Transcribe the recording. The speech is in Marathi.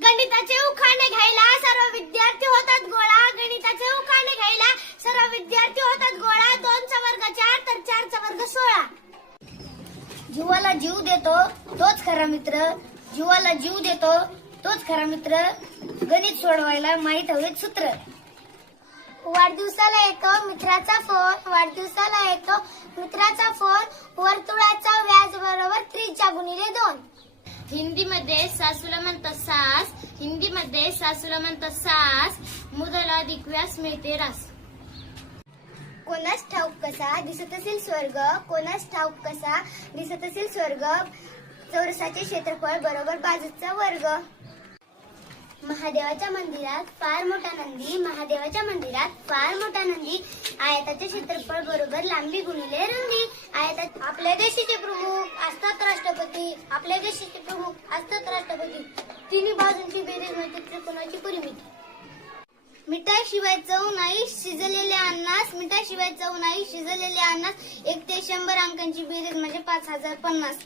गणिताचे उखाणे घ्यायला सर्व विद्यार्थी होतात गोळा. गणिताचे उखाणे घ्यायला सर्व विद्यार्थी होतात गोळा. 2 चा वर्ग 4 तर 4 चा वर्ग 16. जीवाला जीव देतो तोच खरा मित्र. जीवाला जीव देतो तोच खरा मित्र. गणित सोडवायला माहित हवेत सूत्र. वाढदिवसाला येतो मित्राचा फोन. वाढदिवसाला येतो मित्राचा फोन. वर्तुळाचा व्याज बरोबर त्रिज्या गुणिले 2. हिंदीमध्ये सासूला म्हणतात सास. हिंदीमध्ये सासूला म्हणतात सास. मुदला अधिक व्यास मिळते रास. कोणास ठाऊक कसा दिसत असेल स्वर्ग. कोणास ठाऊक कसा दिसत असेल स्वर्ग. चौरसाचे क्षेत्रफळ बरोबर बाजूचा वर्ग. महादेवाच्या मंदिरात फार मोठा नंदी. महादेवाच्या मंदिरात फार मोठा नंदी. आयताचे क्षेत्रफळ बरोबर लांबी गुणिले रुंदी. आयतात आपल्या देशाचे प्रमुख असतात राष्ट्रपती. आपल्या देशाचे प्रमुख असतात राष्ट्रपती. तिन्ही बाजूंची बेरीज म्हणजे त्रिकोणाची परिमिती. मिठाशिवाय चव नाही शिजलेल्या अन्नास. मिठाशिवाय चव नाही शिजलेल्या अन्नास. 1 ते 100 अंकांची बेरीज म्हणजे 5050.